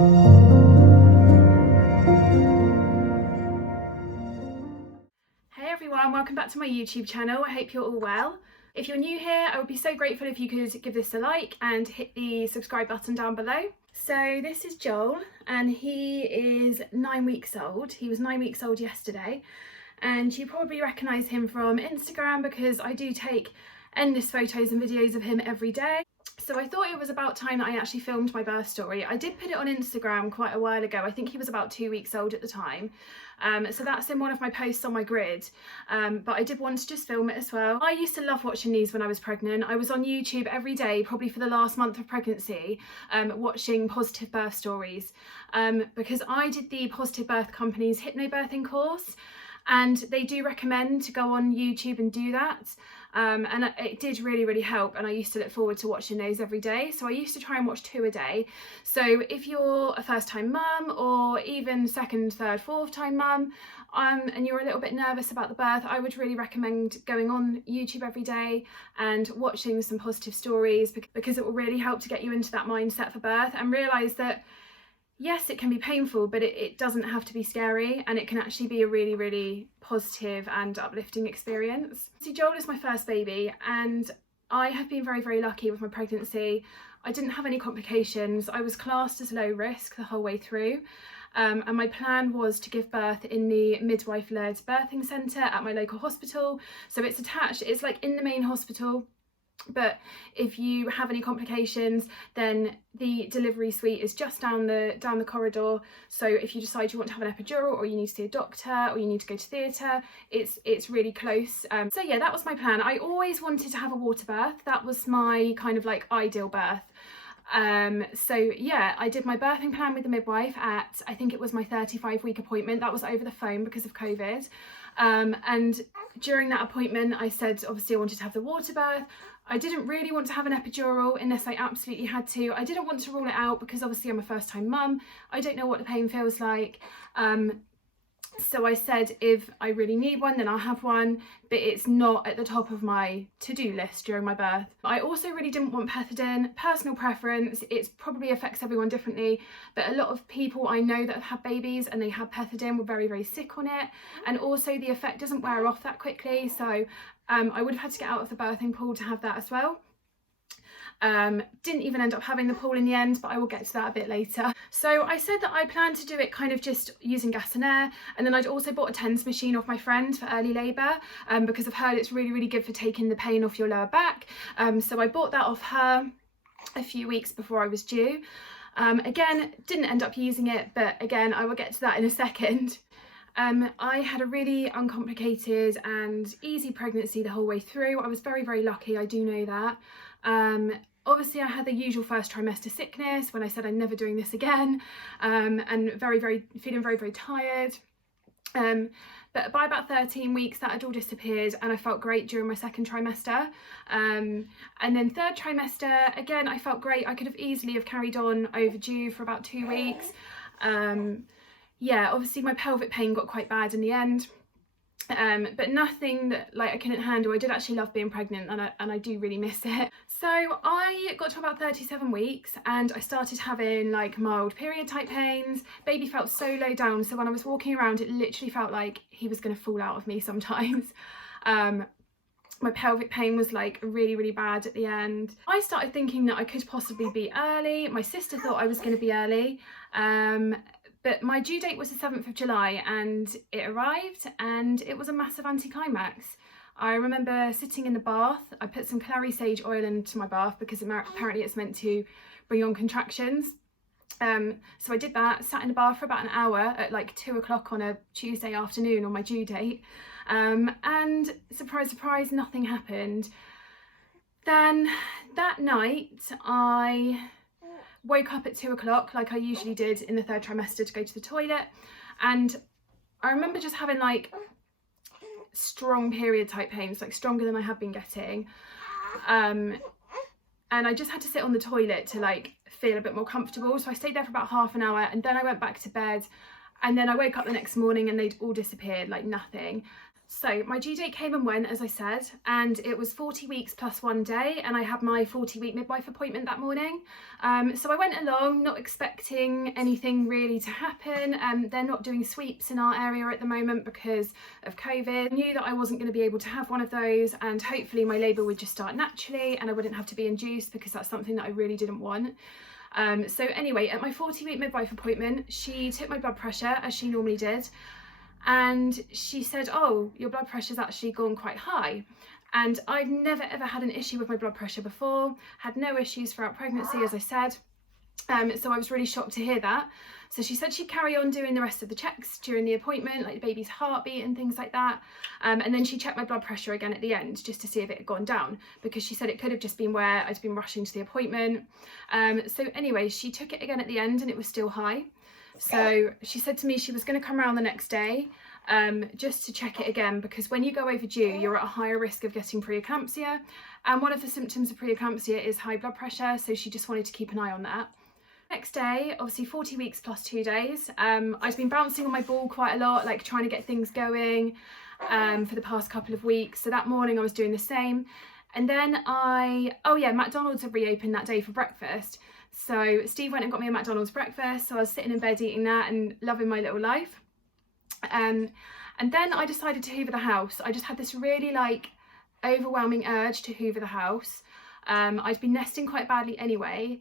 Hey everyone, welcome back to my YouTube channel. I hope you're all well. If you're new here, I would be so grateful if you could give this a like and hit the subscribe button down below. So this is Joel and he is 9 weeks old. He was 9 weeks old yesterday, and you probably recognise him from Instagram because I do take endless photos and videos of him every day. So I thought it was about time that I actually filmed my birth story. I did put it on Instagram quite a while ago. I think he was about 2 weeks old at the time. So that's in one of my posts on my grid. But I did want to just film it as well. I used to love watching these when I was pregnant. I was on YouTube every day, probably for the last month of pregnancy, watching positive birth stories. Because I did the Positive Birth Company's Hypnobirthing course, and they do recommend to go on YouTube and do that. And it did really help, and I used to look forward to watching those every day. So I used to try and watch 2 a day. So if you're a first time mum, or even second, third, fourth time mum, and you're a little bit nervous about the birth, I would really recommend going on YouTube every day and watching some positive stories, because it will really help to get you into that mindset for birth and realise that yes, it can be painful, but it doesn't have to be scary, and it can actually be a really positive and uplifting experience. See, Joel is my first baby, and I have been very lucky with my pregnancy. I didn't have any complications. I was classed as low risk the whole way through. And my plan was to give birth in the midwife-led birthing centre at my local hospital. So it's attached, it's like in the main hospital. But if you have any complications, then the delivery suite is just down the corridor. So if you decide you want to have an epidural, or you need to see a doctor, or you need to go to theatre, it's really close. So yeah, that was my plan. I always wanted to have a water birth. That was my kind of like ideal birth. So yeah, I did my birthing plan with the midwife at, I think it was my 35-week appointment. That was over the phone because of COVID. And during that appointment, I said, obviously I wanted to have the water birth. I didn't really want to have an epidural unless I absolutely had to. I didn't want to rule it out because obviously I'm a first time mum. I don't know what the pain feels like. So I said, if I really need one, then I'll have one, but it's not at the top of my to-do list during my birth. I also really didn't want pethidine. Personal preference, it probably affects everyone differently, but a lot of people I know that have had babies and they had pethidine were very sick on it, and also the effect doesn't wear off that quickly, so I would have had to get out of the birthing pool to have that as well. Didn't even end up having the pool in the end, but I will get to that a bit later. So I said that I planned to do it kind of just using gas and air, and then I'd also bought a TENS machine off my friend for early labour, because I've heard it's really good for taking the pain off your lower back. So I bought that off her a few weeks before I was due. Again, didn't end up using it, but again, I will get to that in a second. I had a really uncomplicated and easy pregnancy the whole way through. I was very lucky, I do know that. Obviously I had the usual first trimester sickness when I said I'm never doing this again, and feeling very tired. But by about 13 weeks that had all disappeared, and I felt great during my second trimester. And then third trimester, again, I felt great. I could have easily have carried on overdue for about 2 weeks. Yeah, obviously my pelvic pain got quite bad in the end. But nothing that like I couldn't handle. I did actually love being pregnant, and I do really miss it. So I got to about 37 weeks and I started having like mild period type pains. Baby felt so low down, so when I was walking around it literally felt like he was going to fall out of me sometimes. My pelvic pain was like really bad at the end. I started thinking that I could possibly be early. My sister thought I was going to be early. But my due date was the 7th of July and it arrived, and it was a massive anticlimax. I remember sitting in the bath. I put some clary sage oil into my bath because apparently it's meant to bring on contractions. So I did that, sat in the bath for about an hour at like 2 o'clock on a Tuesday afternoon on my due date. And surprise, nothing happened. Then that night I woke up at 2 o'clock like I usually did in the third trimester to go to the toilet, and I remember just having like strong period type pains, like stronger than I had been getting, and I just had to sit on the toilet to like feel a bit more comfortable. So I stayed there for about half an hour, and then I went back to bed, and then I woke up the next morning and they'd all disappeared, like nothing. So my due date came and went, as I said, and it was 40 weeks plus 1 day, and I had my 40-week midwife appointment that morning. So I went along not expecting anything really to happen. They're not doing sweeps in our area at the moment because of COVID. I knew that I wasn't going to be able to have one of those, and hopefully my labour would just start naturally and I wouldn't have to be induced, because that's something that I really didn't want. So anyway, at my 40-week midwife appointment, she took my blood pressure as she normally did. And she said, oh, your blood pressure's actually gone quite high. And I've never ever had an issue with my blood pressure before, had no issues throughout pregnancy, as I said. So I was really shocked to hear that. So she said she'd carry on doing the rest of the checks during the appointment, like the baby's heartbeat and things like that. And then she checked my blood pressure again at the end, just to see if it had gone down, because she said it could have just been where I'd been rushing to the appointment. So anyway, she took it again at the end and it was still high. So she said to me she was going to come around the next day just to check it again, because when you go overdue, you're at a higher risk of getting preeclampsia. And one of the symptoms of preeclampsia is high blood pressure. So she just wanted to keep an eye on that. Next day, obviously 40 weeks plus 2 days. I've been bouncing on my ball quite a lot, like trying to get things going for the past couple of weeks. So that morning I was doing the same. And then McDonald's had reopened that day for breakfast. So Steve went and got me a McDonald's breakfast. So I was sitting in bed eating that and loving my little life. And then I decided to hoover the house. I just had this really overwhelming urge to hoover the house. I'd been nesting quite badly anyway,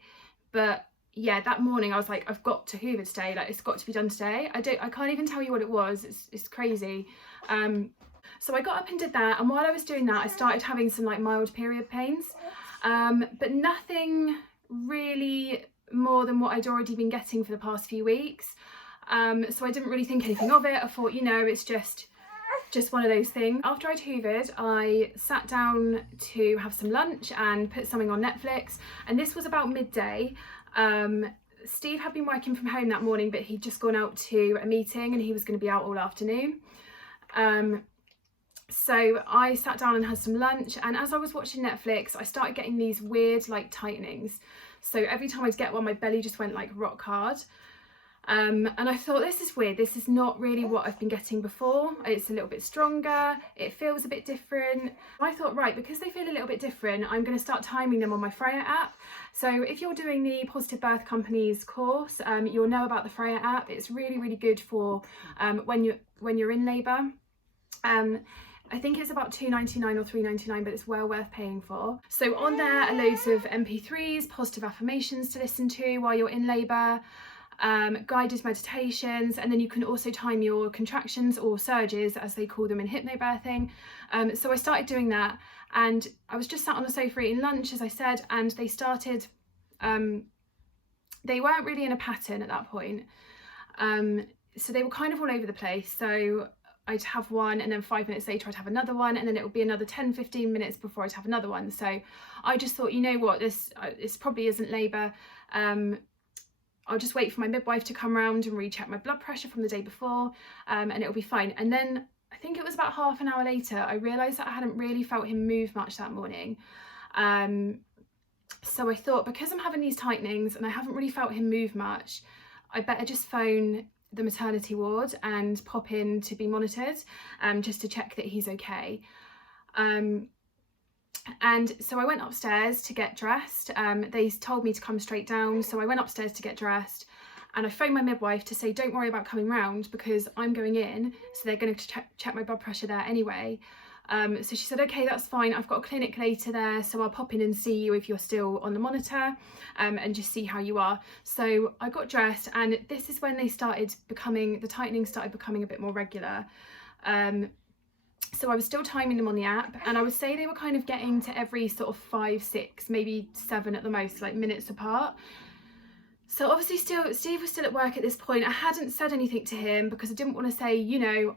but yeah, that morning I was like, I've got to hoover today. Like, it's got to be done today. I can't even tell you what it was. It's crazy. So I got up and did that. And while I was doing that, I started having some mild period pains, but nothing really more than what I'd already been getting for the past few weeks. So I didn't really think anything of it. I thought, it's just one of those things. After I'd hoovered, I sat down to have some lunch and put something on Netflix. And this was about midday. Steve had been working from home that morning, but he'd just gone out to a meeting and he was going to be out all afternoon. So I sat down and had some lunch, and as I was watching Netflix, I started getting these weird tightenings. So every time I'd get one, my belly just went rock hard. And I thought, this is weird. This is not really what I've been getting before. It's a little bit stronger. It feels a bit different. I thought, right, because they feel a little bit different, I'm going to start timing them on my Freya app. So if you're doing the Positive Birth Company's course, you'll know about the Freya app. It's really, really good for when you're in labour. I think it's about $2.99 or $3.99, but it's well worth paying for. So on there are loads of MP3s, positive affirmations to listen to while you're in labour, guided meditations, and then you can also time your contractions, or surges as they call them in hypnobirthing. So I started doing that, and I was just sat on the sofa eating lunch, as I said, and they started, they weren't really in a pattern at that point. So they were kind of all over the place. So I'd have one, and then 5 minutes later I'd have another one, and then it would be another 10-15 minutes before I'd have another one. So I just thought, you know what, this probably isn't labour. I'll just wait for my midwife to come around and recheck my blood pressure from the day before, and it'll be fine. And then I think it was about half an hour later, I realised that I hadn't really felt him move much that morning. So I thought, because I'm having these tightenings and I haven't really felt him move much, I better just phone the maternity ward and pop in to be monitored, just to check that he's okay. And so I went upstairs to get dressed. They told me to come straight down, so I went upstairs to get dressed, and I phoned my midwife to say, don't worry about coming round because I'm going in, so they're going to check my blood pressure there anyway. So she said, okay, that's fine, I've got a clinic later there, so I'll pop in and see you if you're still on the monitor, and just see how you are. So I got dressed, and this is when the tightening started becoming a bit more regular. So I was still timing them on the app, and I would say they were kind of getting to every sort of 5, 6, maybe 7 at the most, minutes apart. So obviously Steve was still at work at this point. I hadn't said anything to him because I didn't want to say,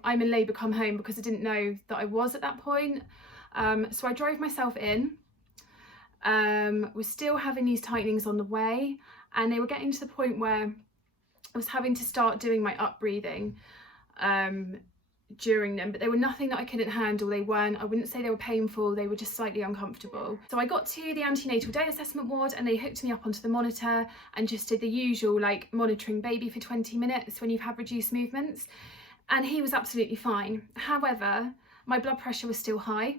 I'm in labour, come home, because I didn't know that I was at that point. So I drove myself in. Was still having these tightenings on the way, and they were getting to the point where I was having to start doing my up breathing during them, but they were nothing that I couldn't handle. I wouldn't say they were painful, they were just slightly uncomfortable. So I got to the antenatal day assessment ward, and they hooked me up onto the monitor and just did the usual monitoring baby for 20 minutes when you've had reduced movements, and he was absolutely fine. However, my blood pressure was still high.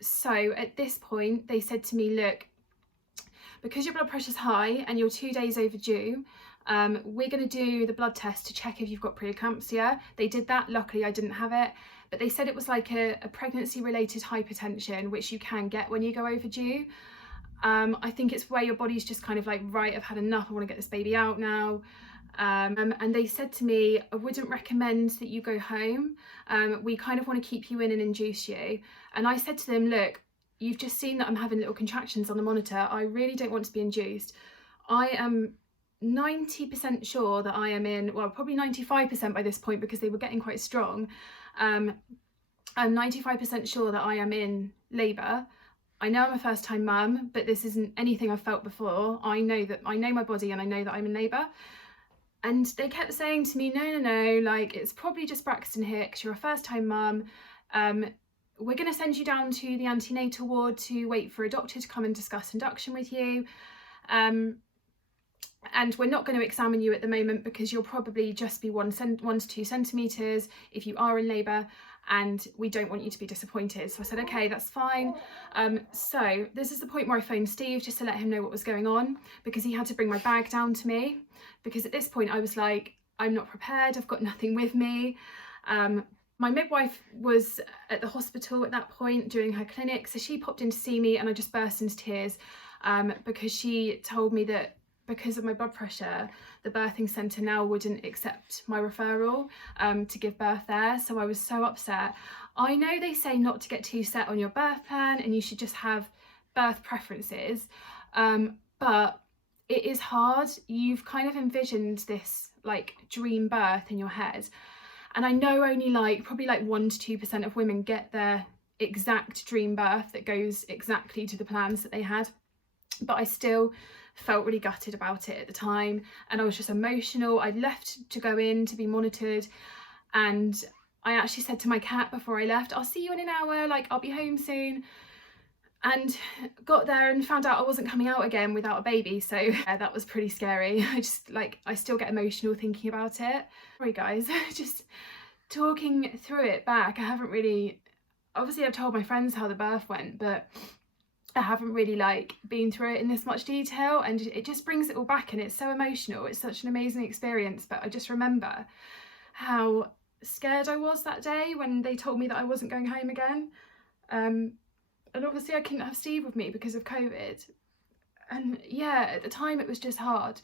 So at this point they said to me, look, because your blood pressure's high and you're 2 days overdue, we're going to do the blood test to check if you've got preeclampsia. They did that. Luckily I didn't have it, but they said it was like a pregnancy related hypertension, which you can get when you go overdue. I think it's where your body's just kind of like, right, I've had enough, I want to get this baby out now. And they said to me, I wouldn't recommend that you go home. We kind of want to keep you in and induce you. And I said to them, look, you've just seen that I'm having little contractions on the monitor. I really don't want to be induced. I am 90% sure that I am in, well, probably 95% by this point because they were getting quite strong. I'm 95% sure that I am in labour. I know I'm a first time mum, but this isn't anything I've felt before. I know my body and I know that I'm in labour. And they kept saying to me, no, like, it's probably just Braxton Hicks, you're a first time mum. We're going to send you down to the antenatal ward to wait for a doctor to come and discuss induction with you. And we're not going to examine you at the moment because you'll probably just be 1 to 2 centimetres if you are in labour, and we don't want you to be disappointed. So I said, okay, that's fine. So this is the point where I phoned Steve just to let him know what was going on, because he had to bring my bag down to me, because at this point I was like, I'm not prepared, I've got nothing with me. My midwife was at the hospital at that point doing her clinic, so she popped in to see me and I just burst into tears because she told me that because of my blood pressure, the birthing centre now wouldn't accept my referral to give birth there. So I was so upset. I know they say not to get too set on your birth plan and you should just have birth preferences, but it is hard. You've kind of envisioned this like dream birth in your head. And I know only probably 1 to 2% of women get their exact dream birth that goes exactly to the plans that they had. But I still felt really gutted about it at the time, and I was just emotional. I'd left to go in to be monitored, and I actually said to my cat before I left, I'll see you in an hour, like I'll be home soon. And got there and found out I wasn't coming out again without a baby. So yeah, that was pretty scary. I still get emotional thinking about it. Sorry guys, just talking through it back. I haven't really, obviously I've told my friends how the birth went, but I haven't really been through it in this much detail, and it just brings it all back, and it's so emotional. It's such an amazing experience. But I just remember how scared I was that day when they told me that I wasn't going home again. And obviously I couldn't have Steve with me because of COVID. And yeah, at the time it was just hard.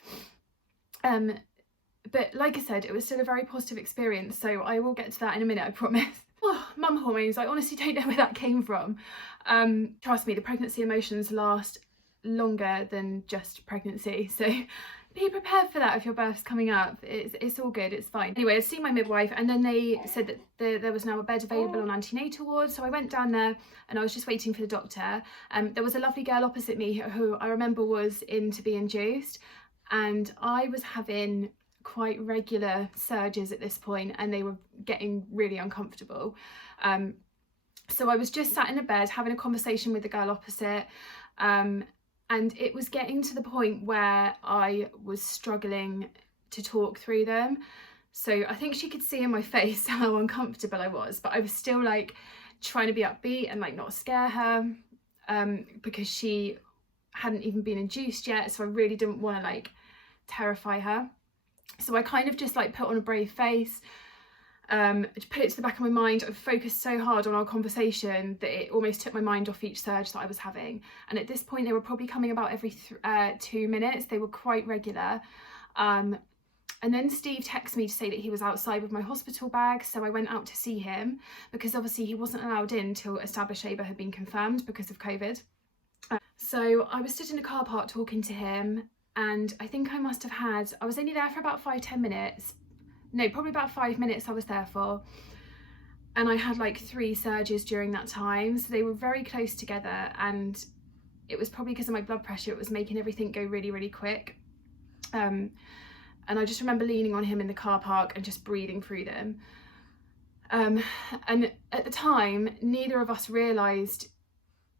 But like I said, it was still a very positive experience. So I will get to that in a minute, I promise. Oh, mum hormones, I honestly don't know where that came from. Trust me, the pregnancy emotions last longer than just pregnancy. So be prepared for that if your birth's coming up. It's all good, it's fine. Anyway, I see my midwife, and then they said that there was now a bed available on antenatal ward. So I went down there and I was just waiting for the doctor. There was a lovely girl opposite me who I remember was in to be induced, and I was having quite regular surges at this point and they were getting really uncomfortable. So I was just sat in a bed having a conversation with the girl opposite, and it was getting to the point where I was struggling to talk through them. So I think she could see in my face how uncomfortable I was, but I was still trying to be upbeat and not scare her, because she hadn't even been induced yet. So I really didn't want to terrify her. So I kind of just put on a brave face, put it to the back of my mind. I focused so hard on our conversation that it almost took my mind off each surge that I was having. And at this point, they were probably coming about every 2 minutes. They were quite regular. And then Steve texted me to say that he was outside with my hospital bag. So I went out to see him because obviously he wasn't allowed in till established labour had been confirmed because of COVID. So I was stood in a car park talking to him, and I think I was only there for about 5-10 minutes. No, probably about 5 minutes I was there for. And I had 3 surges during that time. So they were very close together, and it was probably because of my blood pressure, it was making everything go really, really quick. And I just remember leaning on him in the car park and just breathing through them. And at the time, neither of us realised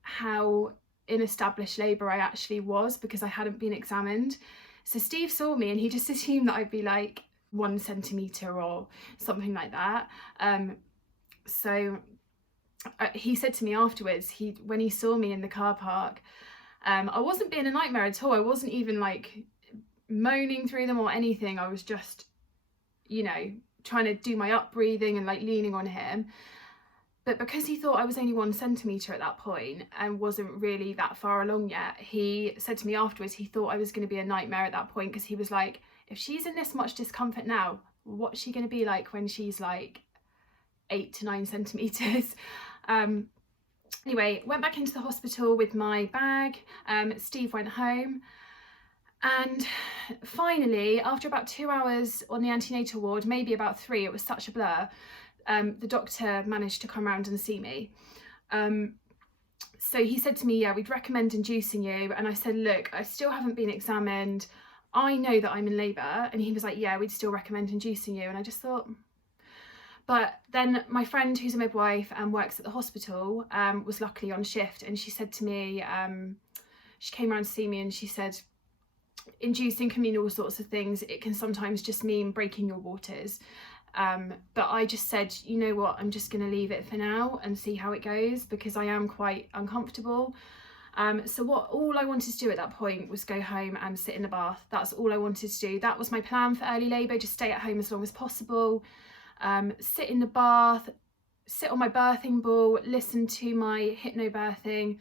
how in established labour I actually was, because I hadn't been examined. So Steve saw me and he just assumed that I'd be 1 centimetre or something like that. So he said to me afterwards, when he saw me in the car park, I wasn't being a nightmare at all. I wasn't even like moaning through them or anything. I was just, you know, trying to do my up breathing and like leaning on him. But because he thought I was only 1 centimetre at that point and wasn't really that far along yet, he said to me afterwards he thought I was going to be a nightmare at that point, because he was like, if she's in this much discomfort now, what's she going to be like when she's like 8 to 9 centimetres? Anyway, went back into the hospital with my bag. Steve went home. And finally, after about 2 hours on the antenatal ward, maybe about 3, it was such a blur, the doctor managed to come around and see me. So he said to me, yeah, we'd recommend inducing you. And I said, look, I still haven't been examined. I know that I'm in labour. And he was like, yeah, we'd still recommend inducing you. And I just thought, but then my friend who's a midwife and works at the hospital was luckily on shift. And she said to me, she came around to see me and she said, inducing can mean all sorts of things. It can sometimes just mean breaking your waters. But I just said, you know what, I'm just going to leave it for now and see how it goes, because I am quite uncomfortable. So all I wanted to do at that point was go home and sit in the bath. That's all I wanted to do. That was my plan for early labour, just stay at home as long as possible, sit in the bath, sit on my birthing ball, listen to my hypnobirthing,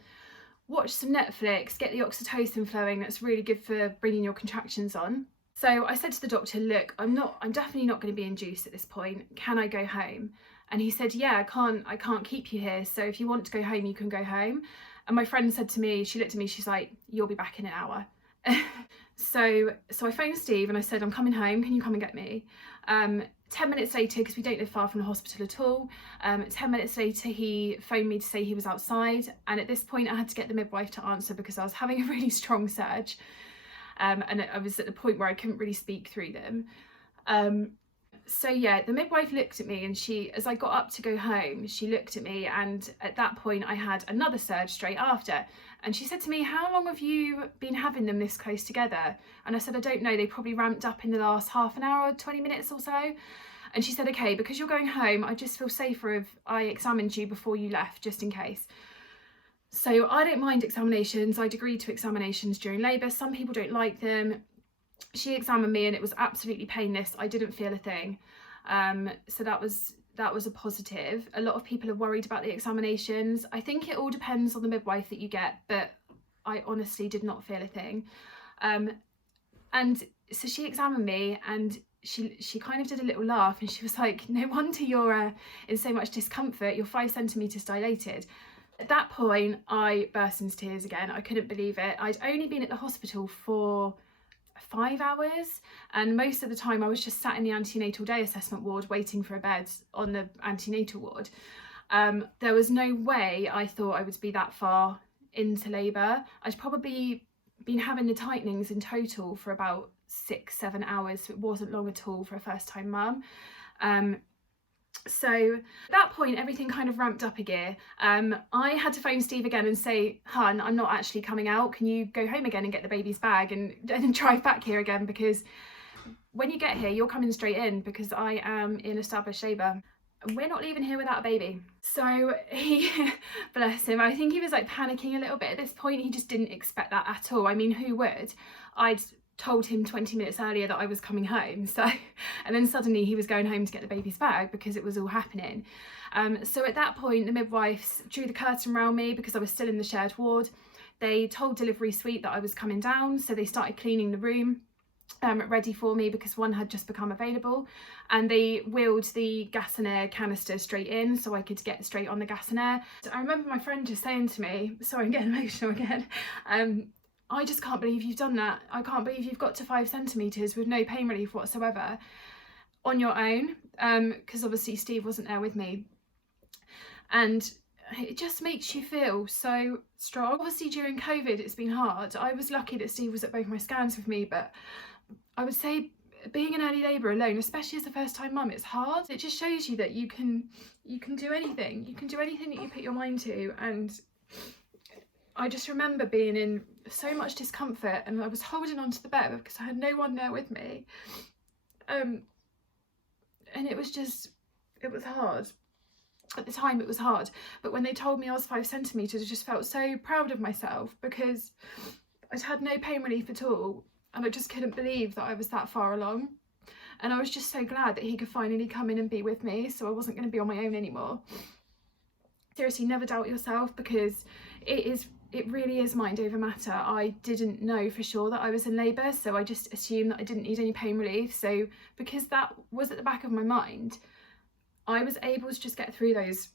watch some Netflix, get the oxytocin flowing. That's really good for bringing your contractions on. So I said to the doctor, look, I'm definitely not going to be induced at this point. Can I go home? And he said, yeah, I can't keep you here. So if you want to go home, you can go home. And my friend said to me, she looked at me, she's like, you'll be back in an hour. So I phoned Steve and I said, I'm coming home. Can you come and get me? 10 minutes later, because we don't live far from the hospital at all, 10 minutes later he phoned me to say he was outside. And at this point I had to get the midwife to answer because I was having a really strong surge, and I was at the point where I couldn't really speak through them. So yeah, the midwife looked at me, and as I got up to go home, she looked at me, and at that point I had another surge straight after. And she said to me, how long have you been having them this close together? And I said, I don't know, they probably ramped up in the last half an hour, 20 minutes or so. And she said, okay, because you're going home, I just feel safer if I examined you before you left, just in case. So I don't mind examinations. I'd agreed to examinations during labour. Some people don't like them. She examined me and it was absolutely painless. I didn't feel a thing. So that was a positive. A lot of people are worried about the examinations. I think it all depends on the midwife that you get, but I honestly did not feel a thing. And so she examined me, and she kind of did a little laugh, and she was like, no wonder you're in so much discomfort, you're 5 centimetres dilated. At that point I burst into tears again. I couldn't believe it. I'd only been at the hospital for 5 hours, and most of the time I was just sat in the antenatal day assessment ward waiting for a bed on the antenatal ward. There was no way I thought I would be that far into labour. I'd probably been having the tightenings in total for about 6-7 hours, so it wasn't long at all for a first time mum. So at that point everything kind of ramped up a gear. I had to phone Steve again and say, hun, I'm not actually coming out, can you go home again and get the baby's bag and drive back here again, because when you get here you're coming straight in, because I am in established labour. We're not leaving here without a baby. So he, bless him, I think he was like panicking a little bit at this point. He just didn't expect that at all. I mean, who would? I'd told him 20 minutes earlier that I was coming home, so, and then suddenly he was going home to get the baby's bag because it was all happening. So at that point the midwives drew the curtain around me because I was still in the shared ward. They told delivery suite that I was coming down, so they started cleaning the room ready for me because one had just become available, and they wheeled the gas and air canister straight in so I could get straight on the gas and air. So I remember my friend just saying to me, sorry, I'm getting emotional again, I just can't believe you've done that. I can't believe you've got to 5 centimetres with no pain relief whatsoever on your own, because obviously Steve wasn't there with me. And it just makes you feel so strong. Obviously during COVID it's been hard. I was lucky that Steve was at both my scans with me, but I would say being in early labour alone, especially as a first time mum, it's hard. It just shows you that you can do anything. You can do anything that you put your mind to. And I just remember being in so much discomfort, and I was holding onto the bed because I had no one there with me. And it was hard. At the time it was hard, but when they told me I was 5 centimetres, I just felt so proud of myself because I'd had no pain relief at all, and I just couldn't believe that I was that far along. And I was just so glad that he could finally come in and be with me, so I wasn't going to be on my own anymore. Seriously, never doubt yourself, because it really is mind over matter. I didn't know for sure that I was in labour, so I just assumed that I didn't need any pain relief. So because that was at the back of my mind, I was able to just get through those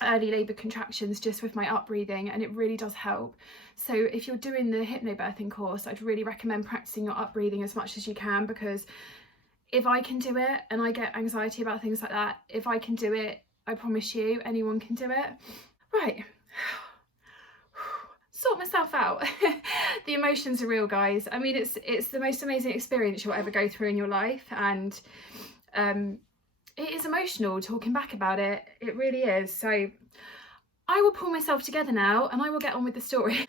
early labour contractions just with my up breathing, and it really does help. So if you're doing the hypnobirthing course, I'd really recommend practicing your up breathing as much as you can, because if I can do it, and I get anxiety about things like that, if I can do it, I promise you anyone can do it. Right, sort myself out. The emotions are real, guys. I mean, it's the most amazing experience you'll ever go through in your life, and it is emotional talking back about it. It really is. So I will pull myself together now and I will get on with the story.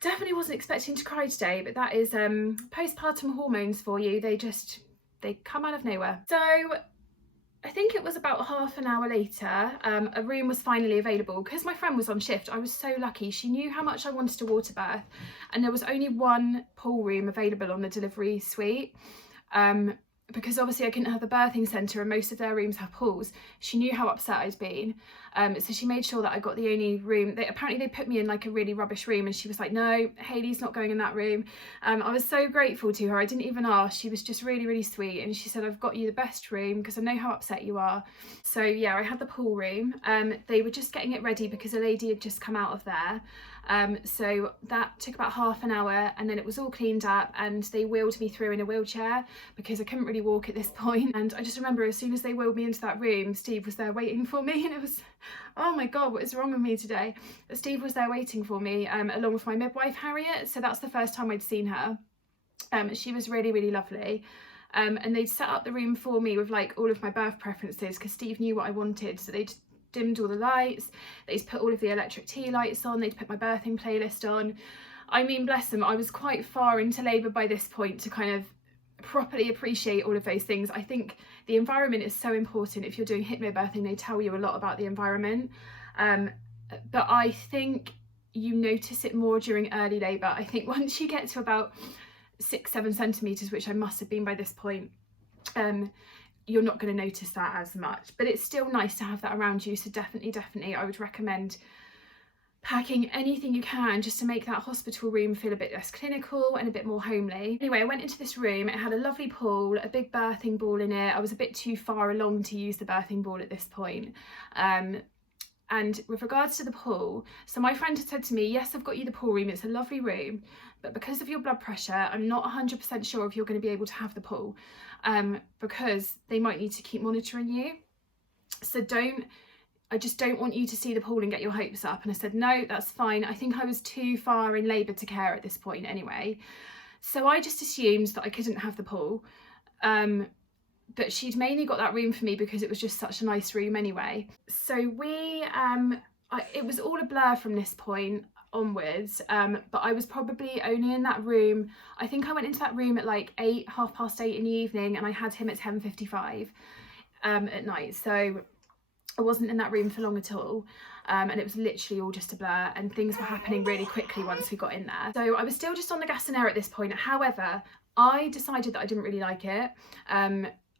Definitely wasn't expecting to cry today, but that is postpartum hormones for you. They come out of nowhere. So I think it was about half an hour later, a room was finally available. Because my friend was on shift, I was so lucky. She knew how much I wanted to water birth, and there was only one pool room available on the delivery suite. Because obviously I couldn't have the birthing centre and most of their rooms have pools. She knew how upset I'd been, so she made sure that I got the only room. Apparently they put me in like a really rubbish room, and she was like, no, Hayley's not going in that room. I was so grateful to her. I didn't even ask. She was just really, really sweet, and she said, I've got you the best room because I know how upset you are. So yeah, I had the pool room. They were just getting it ready because a lady had just come out of there. So that took about half an hour, and then it was all cleaned up and they wheeled me through in a wheelchair because I couldn't really walk at this point. And I just remember as soon as they wheeled me into that room, Steve was there waiting for me, and it was, oh my God, what is wrong with me today? But Steve was there waiting for me, along with my midwife Harriet. So that's the first time I'd seen her. She was really, really lovely. And they'd set up the room for me with like all of my birth preferences because Steve knew what I wanted. So they'd dimmed all the lights, they'd put all of the electric tea lights on, they'd put my birthing playlist on. I mean, bless them, I was quite far into labour by this point to kind of properly appreciate all of those things. I think the environment is so important. If you're doing hypnobirthing, they tell you a lot about the environment, but I think you notice it more during early labour. I think once you get to about 6-7 centimetres, which I must have been by this point, you're not going to notice that as much, but it's still nice to have that around you. So definitely I would recommend packing anything you can just to make that hospital room feel a bit less clinical and a bit more homely. Anyway, I went into this room. It had a lovely pool, a big birthing ball in it. I was a bit too far along to use the birthing ball at this point. And with regards to the pool, so my friend had said to me, yes, I've got you the pool room, it's a lovely room, but because of your blood pressure, I'm not 100% sure if you're going to be able to have the pool, because they might need to keep monitoring you. So I just don't want you to see the pool and get your hopes up. And I said, no, that's fine. I think I was too far in labour to care at this point anyway. So I just assumed that I couldn't have the pool. But she'd mainly got that room for me because it was just such a nice room anyway. So it was all a blur from this point onwards, but I was probably only in that room, I think I went into that room at like 8:30 in the evening, and I had him at 10:55 at night. So I wasn't in that room for long at all, and it was literally all just a blur, and things were happening really quickly once we got in there. So I was still just on the gas and air at this point. However, I decided that I didn't really like it.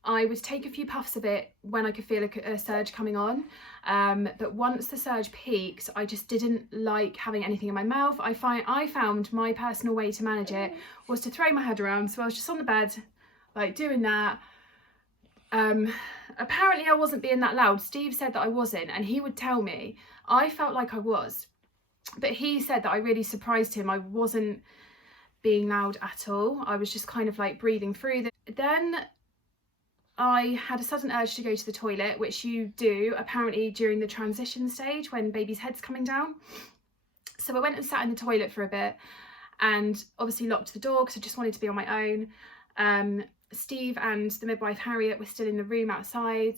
I would take a few puffs of it when I could feel a surge coming on, but once the surge peaked, I just didn't like having anything in my mouth. I found my personal way to manage it was to throw my head around. So I was just on the bed, like doing that. Apparently I wasn't being that loud. Steve said that I wasn't, and he would tell me. I felt like I was, but he said that I really surprised him. I wasn't being loud at all. I was just kind of like breathing through. Then I had a sudden urge to go to the toilet, which you do apparently during the transition stage when baby's head's coming down. So I went and sat in the toilet for a bit, and obviously locked the door because I just wanted to be on my own. Steve and the midwife Harriet were still in the room outside,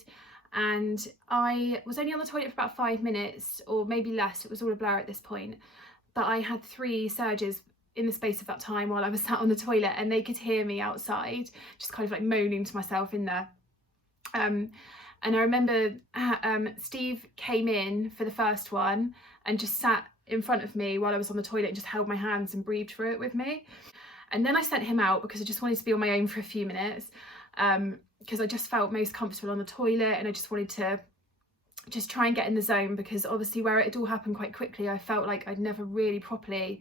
and I was only on the toilet for about 5 minutes or maybe less. It was all a blur at this point, but I had 3 surges in the space of that time while I was sat on the toilet, and they could hear me outside just kind of like moaning to myself in there. And I remember Steve came in for the first one and just sat in front of me while I was on the toilet and just held my hands and breathed through it with me. And then I sent him out because I just wanted to be on my own for a few minutes, because I just felt most comfortable on the toilet, and I just wanted to just try and get in the zone, because obviously where it had all happened quite quickly, I felt like I'd never really properly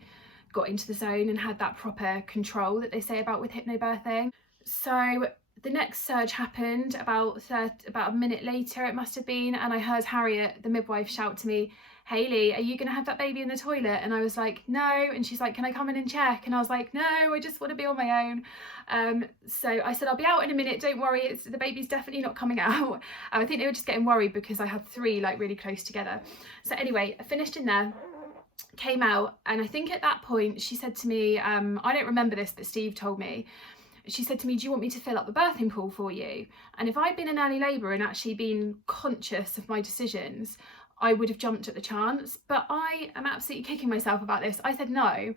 got into the zone and had that proper control that they say about with hypnobirthing. So the next surge happened about a minute later, it must have been, and I heard Harriet, the midwife, shout to me, "Hayley, are you going to have that baby in the toilet?" And I was like, "No." And she's like, "Can I come in and check?" And I was like, "No, I just want to be on my own." So I said, "I'll be out in a minute, don't worry, the baby's definitely not coming out." I think they were just getting worried because I had 3 like really close together. So anyway, I finished in there, came out, and I think at that point she said to me, I don't remember this, but Steve told me, she said to me, "Do you want me to fill up the birthing pool for you?" And if I'd been in early labour and actually been conscious of my decisions, I would have jumped at the chance. But I am absolutely kicking myself about this. I said no,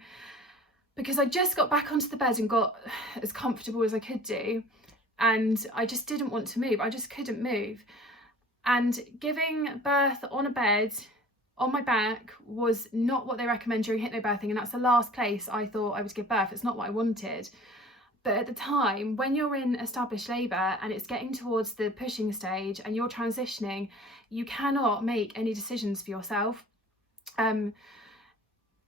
because I just got back onto the bed and got as comfortable as I could do, and I just didn't want to move. I just couldn't move. And giving birth on a bed on my back was not what they recommend during hypnobirthing, and that's the last place I thought I would give birth. It's not what I wanted. But at the time, when you're in established labour and it's getting towards the pushing stage and you're transitioning, you cannot make any decisions for yourself.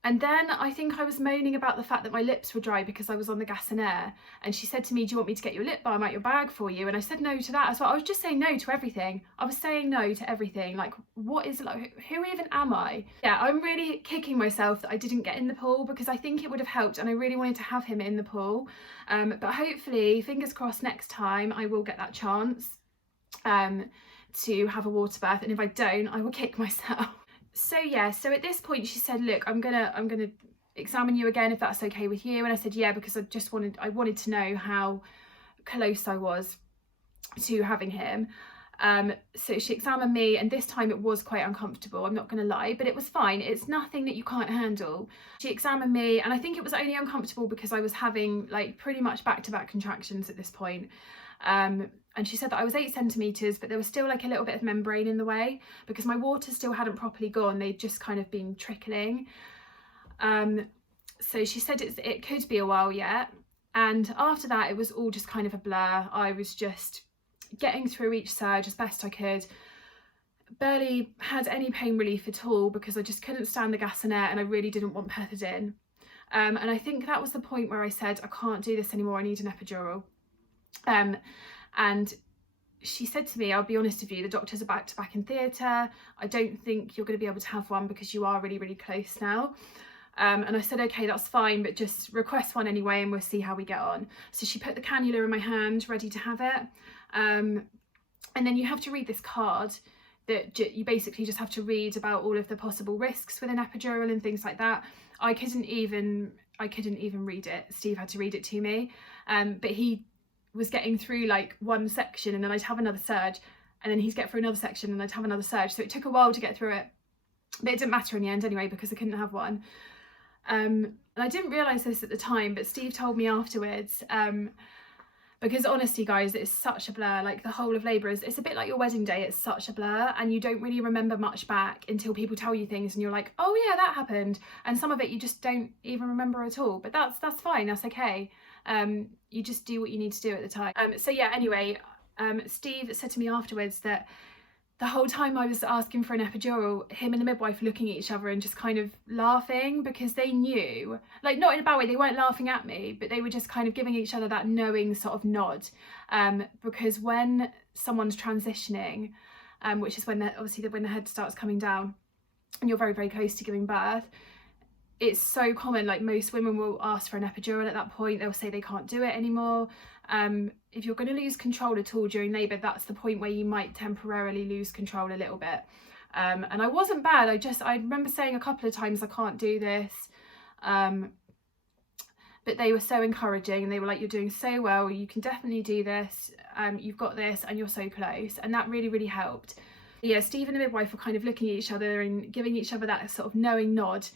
And then I think I was moaning about the fact that my lips were dry because I was on the gas and air. And she said to me, "Do you want me to get your lip balm out your bag for you?" And I said no to that as well. I was just saying no to everything. I was saying no to everything. Like, what is, like, who even am I? Yeah, I'm really kicking myself that I didn't get in the pool, because I think it would have helped, and I really wanted to have him in the pool. But hopefully, fingers crossed, next time I will get that chance to have a water birth. And if I don't, I will kick myself. So yeah, so at this point she said, "Look, I'm gonna examine you again if that's okay with you." And I said yeah, because I wanted to know how close I was to having him. So she examined me, and this time it was quite uncomfortable, I'm not gonna lie, but it was fine. It's nothing that you can't handle. She examined me, and I think it was only uncomfortable because I was having like pretty much back-to-back contractions at this point. And she said that I was 8 centimetres, but there was still like a little bit of membrane in the way because my water still hadn't properly gone. They'd just kind of been trickling. So she said it could be a while yet. And after that, it was all just kind of a blur. I was just getting through each surge as best I could. Barely had any pain relief at all because I just couldn't stand the gas and air, and I really didn't want pethidine. And I think that was the point where I said, "I can't do this anymore, I need an epidural." And she said to me, "I'll be honest with you, the doctors are back to back in theatre. I don't think you're going to be able to have one because you are really, really close now." And I said, "Okay, that's fine, but just request one anyway and we'll see how we get on." So she put the cannula in my hand, ready to have it. And then you have to read this card that you basically just have to read about all of the possible risks with an epidural and things like that. I couldn't even read it. Steve had to read it to me. But he was getting through like one section, and then I'd have another surge, and then he'd get through another section and I'd have another surge. So it took a while to get through it, but it didn't matter in the end anyway because I couldn't have one. And I didn't realise this at the time, but Steve told me afterwards, because honestly guys, it's such a blur. Like the whole of labour it's a bit like your wedding day. It's such a blur, and you don't really remember much back until people tell you things and you're like, "Oh yeah, that happened." And some of it you just don't even remember at all, but that's fine, that's okay. You just do what you need to do at the time. So yeah, anyway, Steve said to me afterwards that the whole time I was asking for an epidural, him and the midwife looking at each other and just kind of laughing, because they knew, like, not in a bad way, they weren't laughing at me, but they were just kind of giving each other that knowing sort of nod. Because when someone's transitioning, which is when obviously when the head starts coming down and you're very, very close to giving birth, it's so common, like most women will ask for an epidural at that point. They'll say they can't do it anymore. If you're going to lose control at all during labour, that's the point where you might temporarily lose control a little bit. And I wasn't bad. I remember saying a couple of times, "I can't do this." But they were so encouraging, and they were like, "You're doing so well, you can definitely do this, you've got this, and you're so close." And that really, really helped. Yeah, Steve and the midwife were kind of looking at each other and giving each other that sort of knowing nod,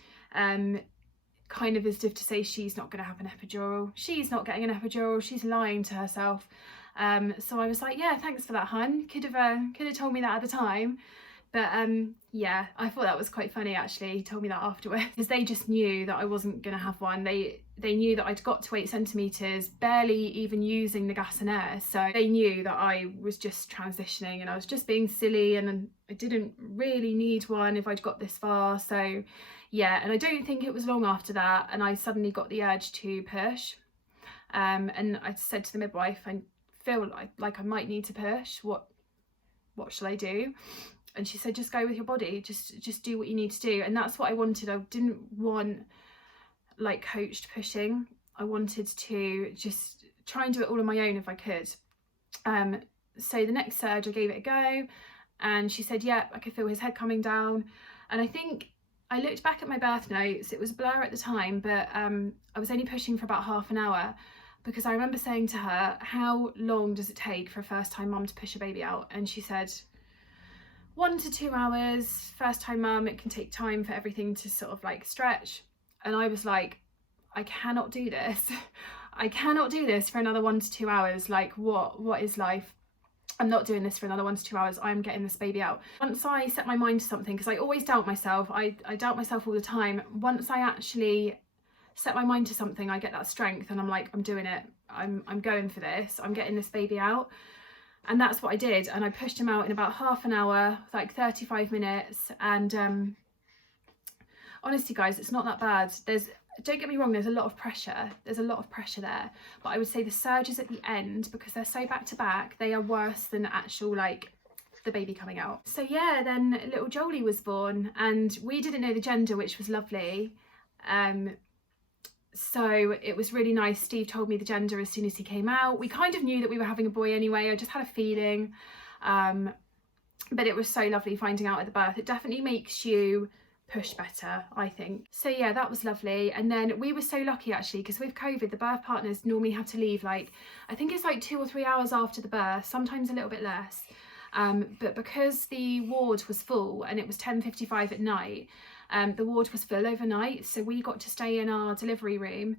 kind of as if to say, she's not going to have an epidural, she's not getting an epidural, she's lying to herself. So I was like, yeah, thanks for that, hun. Could have told me that at the time. But yeah, I thought that was quite funny actually. He told me that afterwards, because they just knew that I wasn't gonna have one. They knew that I'd got to 8 centimeters, barely even using the gas and air. So they knew that I was just transitioning and I was just being silly, and I didn't really need one if I'd got this far. So yeah, and I don't think it was long after that and I suddenly got the urge to push. And I said to the midwife, I feel like I might need to push. What shall I do? And she said, just go with your body, just do what you need to do. And that's what I wanted. I didn't want like coached pushing. I wanted to just try and do it all on my own if I could. So the next surge I gave it a go, and she said, yeah, I could feel his head coming down. And I think I looked back at my birth notes, it was a blur at the time, but I was only pushing for about half an hour, because I remember saying to her, how long does it take for a first time mum to push a baby out? And she said, 1 to 2 hours. First time mum, it can take time for everything to sort of like stretch. And I was like, I cannot do this. I cannot do this for another 1 to 2 hours. Like what is life? I'm not doing this for another 1 to 2 hours. I'm getting this baby out. Once I set my mind to something, because I always doubt myself, I doubt myself all the time. Once I actually set my mind to something, I get that strength and I'm like, I'm doing it. I'm going for this. I'm getting this baby out. And that's what I did, and I pushed him out in about half an hour, like 35 minutes. And honestly guys, it's not that bad. Don't get me wrong, there's a lot of pressure. There's a lot of pressure there. But I would say the surges at the end, because they're so back to back, they are worse than actual like the baby coming out. So yeah, then little Jolie was born, and we didn't know the gender, which was lovely. So it was really nice. Steve told me the gender as soon as he came out. We kind of knew that we were having a boy anyway. I just had a feeling. But it was so lovely finding out at the birth. It definitely makes you push better, I think. So yeah, that was lovely. And then we were so lucky actually, because with COVID, the birth partners normally have to leave like, I think it's like 2 or 3 hours after the birth, sometimes a little bit less. But because the ward was full and it was 10:55 at night, the ward was full overnight, so we got to stay in our delivery room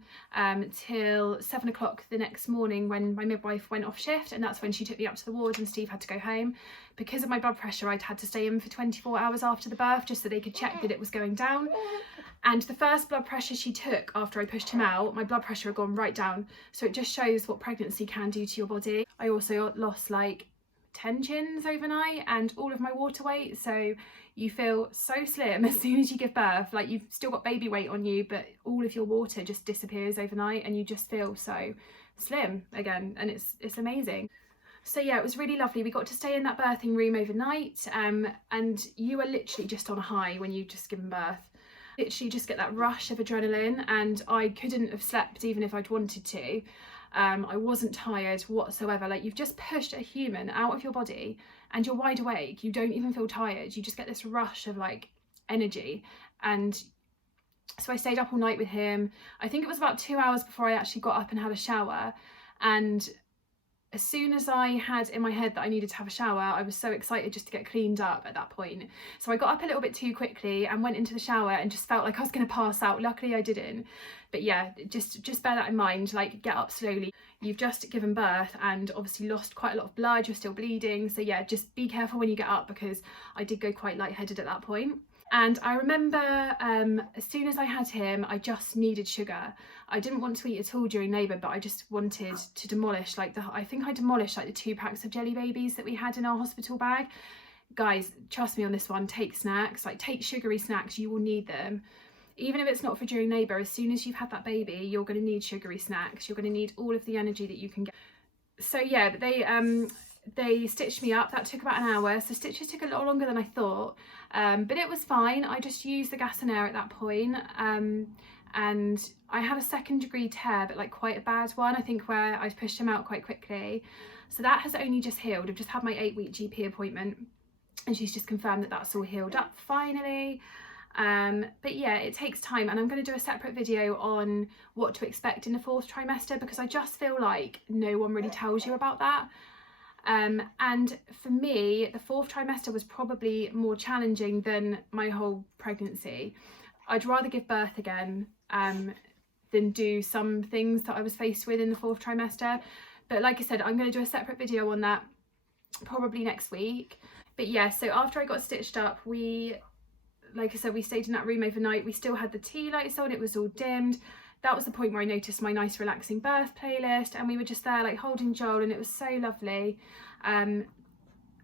till 7 o'clock the next morning when my midwife went off shift, and that's when she took me up to the ward and Steve had to go home. Because of my blood pressure, I'd had to stay in for 24 hours after the birth just so they could check that it was going down. And the first blood pressure she took after I pushed him out, my blood pressure had gone right down. So it just shows what pregnancy can do to your body. I also lost like 10 chins overnight and all of my water weight, so you feel so slim as soon as you give birth. Like, you've still got baby weight on you, but all of your water just disappears overnight and you just feel so slim again, and it's amazing. So yeah, it was really lovely. We got to stay in that birthing room overnight, and you are literally just on a high when you've just given birth. Literally just get that rush of adrenaline, and I couldn't have slept even if I'd wanted to. I wasn't tired whatsoever. Like, you've just pushed a human out of your body and you're wide awake. You don't even feel tired. You just get this rush of like energy. And so I stayed up all night with him. I think it was about 2 hours before I actually got up and had a shower. And as soon as I had in my head that I needed to have a shower, I was so excited just to get cleaned up at that point. So I got up a little bit too quickly and went into the shower and just felt like I was going to pass out. Luckily I didn't. But yeah, just bear that in mind, like, get up slowly. You've just given birth and obviously lost quite a lot of blood, you're still bleeding. So yeah, just be careful when you get up, because I did go quite lightheaded at that point. And I remember as soon as I had him, I just needed sugar. I didn't want to eat at all during labour, but I just wanted to demolish, like, I think I demolished like the 2 packs of jelly babies that we had in our hospital bag. Guys, trust me on this one, take snacks, like take sugary snacks, you will need them. Even if it's not for during labour, as soon as you've had that baby, you're going to need sugary snacks. You're going to need all of the energy that you can get. So yeah, but they stitched me up. That took about an hour, so stitches took a lot longer than I thought, but it was fine. I just used the gas and air at that point, and I had a 2nd degree tear, but like quite a bad one, I think, where I pushed him out quite quickly. So that has only just healed. I've just had my 8-week GP appointment and she's just confirmed that that's all healed up finally. But yeah, it takes time, and I'm going to do a separate video on what to expect in the 4th trimester, because I just feel like no one really tells you about that. And for me, the 4th trimester was probably more challenging than my whole pregnancy. I'd rather give birth again than do some things that I was faced with in the 4th trimester, But like I said, I'm going to do a separate video on that probably next week. But yeah, so after I got stitched up, like I said, we stayed in that room overnight. We still had the tea lights on, it was all dimmed. That was the point where I noticed my nice relaxing birth playlist, and we were just there like holding Joel, and it was so lovely. And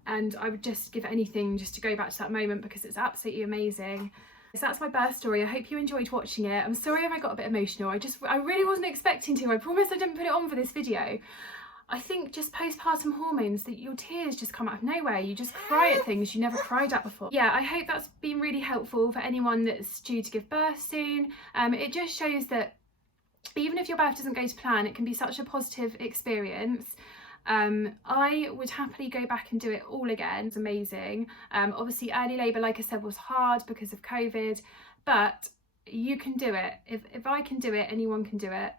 I would just give anything just to go back to that moment, because it's absolutely amazing. So that's my birth story. I hope you enjoyed watching it. I'm sorry if I got a bit emotional. I really wasn't expecting to. I promise I didn't put it on for this video. I think just postpartum hormones, that your tears just come out of nowhere. You just cry at things you never cried at before. Yeah, I hope that's been really helpful for anyone that's due to give birth soon. It just shows that even if your birth doesn't go to plan, it can be such a positive experience. I would happily go back and do it all again. It's amazing. Obviously early labour, like I said, was hard because of COVID, but you can do it. If I can do it, anyone can do it.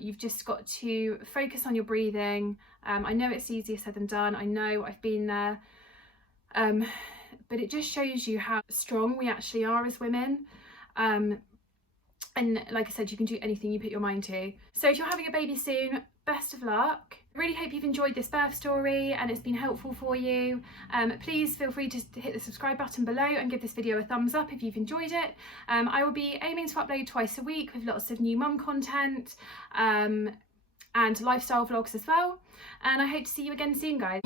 You've just got to focus on your breathing. I know it's easier said than done. I know, I've been there. But it just shows you how strong we actually are as women. And like I said, you can do anything you put your mind to. So if you're having a baby soon, best of luck. I really hope you've enjoyed this birth story and it's been helpful for you. Please feel free to hit the subscribe button below and give this video a thumbs up if you've enjoyed it. I will be aiming to upload twice a week with lots of new mum content and lifestyle vlogs as well. And I hope to see you again soon, guys.